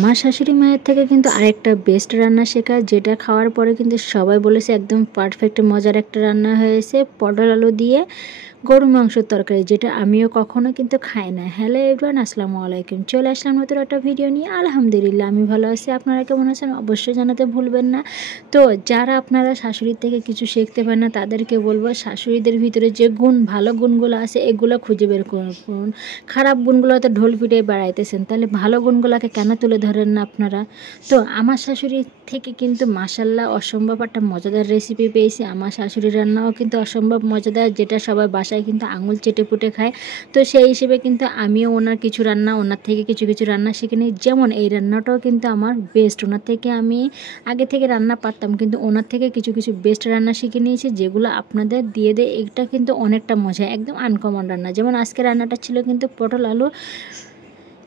আমার শাশুড়ি মায়ের থেকে কিন্তু আরেকটা বেস্ট রান্না শেখা, যেটা খাওয়ার পরে কিন্তু সবাই বলেছে একদম পারফেক্ট মজার একটা রান্না হয়েছে, পটল আলু দিয়ে গরু মাংসের তরকারি, যেটা আমিও কখনো কিন্তু খাই না। হ্যালো এভরিওয়ান, আসসালামু আলাইকুম। চলে আসলাম নতুন একটা ভিডিও নিয়ে। আলহামদুলিল্লাহ আমি ভালো আছি, আপনারা কেমন আছেন অবশ্যই জানাতে ভুলবেন না। তো যারা আপনারা শাশুড়ির থেকে কিছু শিখতে পারেন না তাদেরকে বলবো, শাশুড়িদের ভিতরে যে ভালো গুণগুলো আছে এগুলো খুঁজে বের করুন। খারাপ গুণগুলো তো ঢোল পিটে বেড়াইতেছেন, তাহলে ভালো গুণগুলোকে কেন তুলে ধরেন না আপনারা? তো আমার শাশুড়ি থেকে কিন্তু মাশাল্লাহ অসম্ভব একটা মজাদার রেসিপি পেয়েছি। আমার শাশুড়ির রান্নাও কিন্তু অসম্ভব মজাদার, যেটা সবাই বাসায় কিন্তু আঙুল চেটে পুটে খায়। তো সেই হিসেবে কিন্তু আমিও ওনার থেকে কিছু রান্না শিখে নিই। যেমন এই রান্নাটাও কিন্তু আমার বেস্ট, ওনার থেকে আমি আগে থেকে রান্না পারতাম, কিন্তু ওনার থেকে কিছু বেস্ট রান্না শিখে নিয়েছি, যেগুলো আপনাদের দিয়ে দেয়। এটা কিন্তু অনেকটা মজা, একদম আনকমন রান্না। যেমন আজকে রান্নাটা ছিল কিন্তু পটল আলু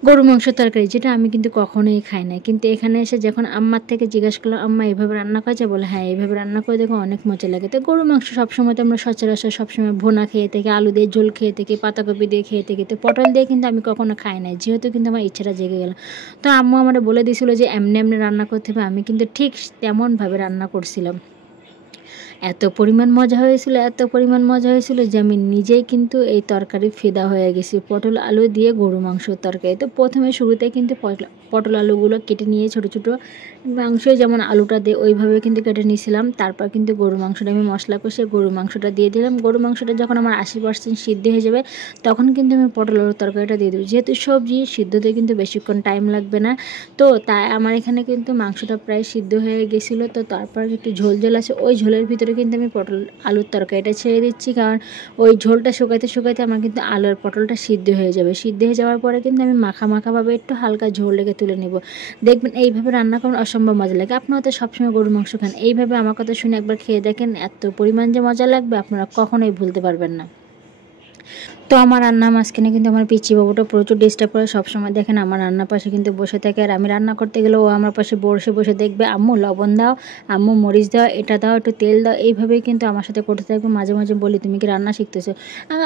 গরু মাংস তরকারি, যেটা আমি কিন্তু কখনোই খাই না। কিন্তু এখানে এসে যখন আম্মার থেকে জিজ্ঞাসা করলাম, আম্মা এইভাবে রান্না করেছে? বলে হ্যাঁ এইভাবে রান্না করে দেখো, অনেক মজা লাগে। তো গরু মাংস সবসময় তো আমরা সচরাচর সবসময় ভুনা খেয়ে থাকি, আলু দিয়ে ঝোল খেয়ে থাকি, পাতাকপি দিয়ে খেয়ে থাকি। তো পটল দিয়ে কিন্তু আমি কখনো খাই নাই, যেহেতু কিন্তু আমার ইচ্ছাটা জেগে গেল। তো আম্মু আমার বলে দিয়েছিল যে এমনি এমনি রান্না করতে হবে। আমি কিন্তু ঠিক তেমনভাবে রান্না করছিলাম। এত পরিমাণ মজা হয়েছিল যে আমি নিজেই কিন্তু এই তরকারি ফিদা হয়ে গেছি। পটল আলু দিয়ে গরু মাংসর তরকারি। তো প্রথমে শুরুতে কিন্তু পটল আলুগুলো কেটে নিয়ে ছোটো ছোটো মাংস যেমন আলুটা দিয়ে ওইভাবে কিন্তু কেটে নিয়েছিলাম। তারপর কিন্তু গরু মাংসটা আমি মশলা কষে গরু মাংসটা দিয়ে দিলাম। গরু মাংসটা যখন আমার 80% সিদ্ধ হয়ে যাবে তখন কিন্তু আমি পটল আলুর তরকারিটা দিয়ে দেবো। যেহেতু সবজি সিদ্ধতে কিন্তু বেশিক্ষণ টাইম লাগবে না, তো তাই আমার এখানে কিন্তু মাংসটা প্রায় সিদ্ধ হয়ে গেছিলো। তো তারপর একটু ঝোল আছে, ওই ঝোলের ভিতরে কিন্তু আমি পটল আলুর তরকারিটা ছেড়ে দিচ্ছি, কারণ ওই ঝোলটা শুকাইতে আমার কিন্তু আলু আর পটলটা সিদ্ধ হয়ে যাবে। সিদ্ধ হয়ে যাওয়ার পরে কিন্তু আমি মাখাভাবে একটু হালকা ঝোল লেগে তুলে নেব। দেখবেন এইভাবে রান্না করুন, অসম্ভব মজা লাগে। আপনারা তো সবসময় গরুর মাংস খান, এইভাবে আমার কথা শুনে একবার খেয়ে দেখেন, এত পরিমাণ যে মজা লাগবে আপনারা কখনোই ভুলতে পারবেন না। তো আমার রান্না মাঝখানে কিন্তু আমার পিচ্চি বাবুটা প্রচুর ডিস্টার্ব করে। সবসময় দেখেন আমার রান্নার পাশে কিন্তু বসে থাকে, আর আমি রান্না করতে গেলে ও আমার পাশে বসে দেখবে, আম্মু লবণ দাও, আম্মু মরিচ দাও, এটা দাও, একটু তেল দাও। এইভাবেই কিন্তু আমার সাথে করতে থাকবে। মাঝে মাঝে বলি, তুমি কি রান্না শিখতেছো?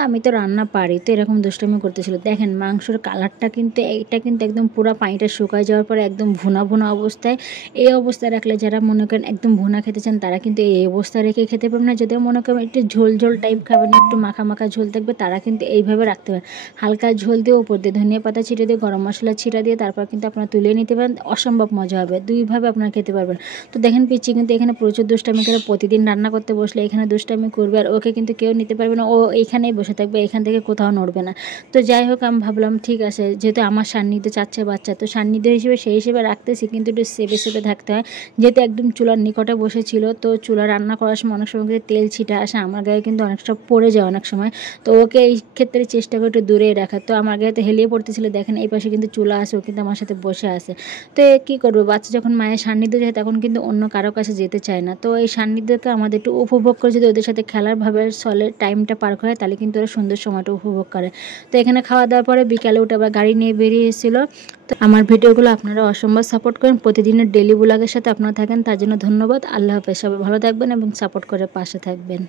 আমি তো রান্না পারি। তো এরকম দুষ্টামি করতেছিল। দেখেন মাংসর কালারটা কিন্তু এটা কিন্তু একদম পুরো পানিটা শুকায় যাওয়ার পরে একদম ভুনা অবস্থায়। এই অবস্থায় রাখলে যারা মনে করেন একদম ভুনা খেতে চান তারা কিন্তু এই অবস্থায় রেখে খেতে পারবেন না। যদিও মনে করেন একটু ঝোল টাইপ খাবেন, একটু মাখা ঝোল থাকবে, তারা কিন্তু এইভাবে রাখতে পারেন। হালকা ঝোল দিয়ে উপর দিয়ে ধনিয়া পাতা ছিটে দিয়ে গরম মশলা ছিটা দিয়ে তারপর কিন্তু আপনারা তুলে নিতে পারেন। অসম্ভব মজা হবে, দুইভাবে আপনারা খেতে পারবেন। তো দেখেন পিচ্চি কিন্তু এখানে প্রচুর দুষ্টামি করে। প্রতিদিন রান্না করতে বসলে এখানে দুষ্টামি করবে, আর ওকে কিন্তু কেউ নিতে পারবে না। ও এইখানেই বসে থাকবে, এখান থেকে কোথাও নড়বে না। তো যাই হোক, আমি ভাবলাম ঠিক আছে, যেহেতু আমার সান্নিধ্যে চাচ্ছে বাচ্চা, তো সান্নিধ্য সেই হিসেবে রাখতেছি, কিন্তু একটু সেভে থাকতে হয়। যেহেতু একদম চুলার নিকটে বসেছিল, তো চুলা রান্না করার সময় অনেক সময় কিন্তু তেল ছিটা আসে, আমার গায়ে কিন্তু অনেকটা পড়ে যায় অনেক সময়। তো ওকে এই ক্ষেত্রে চেষ্টা করে একটু দূরে রাখা। তো আমার গায়ে তো হেলিয়ে পড়তেছিল। দেখেন এই পাশে কিন্তু চুলা আছে, ও কিন্তু আমার সাথে বসে আছে। তো কী করবো, বাচ্চা যখন মায়ের সান্নিধ্য যায় তখন কিন্তু অন্য কারো কাছে যেতে চায় না। তো এই সান্নিধ্যকে আমাদের একটু উপভোগ করে যদি ওদের সাথে খেলার ভাবে চলে, টাইমটা পার করে, তাহলে কিন্তু ওরা সুন্দর সময়টা উপভোগ করে। তো এখানে খাওয়া দাওয়ার পরে বিকালে উঠে আবার গাড়ি নিয়ে বেরিয়ে এসেছিলো। তো আমার ভিডিওগুলো আপনারা অসম্ভব সাপোর্ট করেন, প্রতিদিনের ডেলি ব্লগের সাথে আপনারা থাকেন, তার জন্য ধন্যবাদ। আল্লাহ হাফেজ, সবাই ভালো থাকবেন এবং সাপোর্ট করে পাশে থাকবেন।